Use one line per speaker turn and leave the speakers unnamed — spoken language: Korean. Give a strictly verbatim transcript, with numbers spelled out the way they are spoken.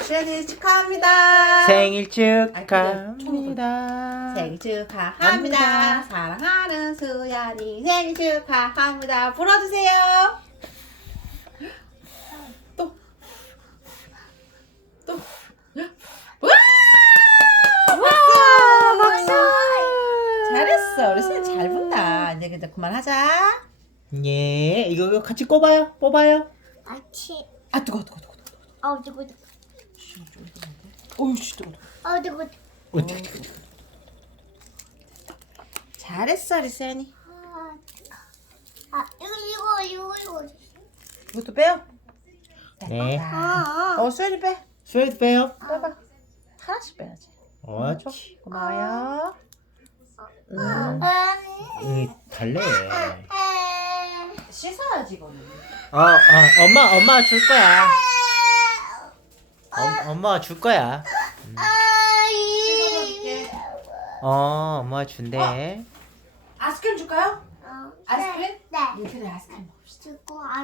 생일 축하합니다.
생일
아니,
축하합니다.
생일 축하합니다.
합니다.
사랑하는 수연이 생일 축하합니다. 불어주세요. 또. 또. 와! 박수! 박수! 잘했어. 우리 수연 잘 본다. 이제 이제 그만하자.
예, 이거 이거 같이 꼽아요. 뽑아요.
아치.
아 뜨거워 뜨거워 뜨거워 뜨거워.
어 뜨거.
어우 씨 뜨거워.
어 뜨거.
어떻게?
잘했어 우리 수연이.
아 이거 이거 이거 이거.
이것도 빼요.
네.
아.
어 수연이 빼.
스웨트 빼요.
빼봐. 하나씩 빼야지.
옳지.
고마워요. 음.
이 달래.
씻어야지 이거는.
어, 어, 엄마, 엄마 줄 거야. 어, 엄마가 줄 거야.
씻어줄게.
어, 엄마가 준대.
아이스크림 줄까요?
어.
아이스크림?
네.
네 그래 아이스크림 먹읍시다.
주고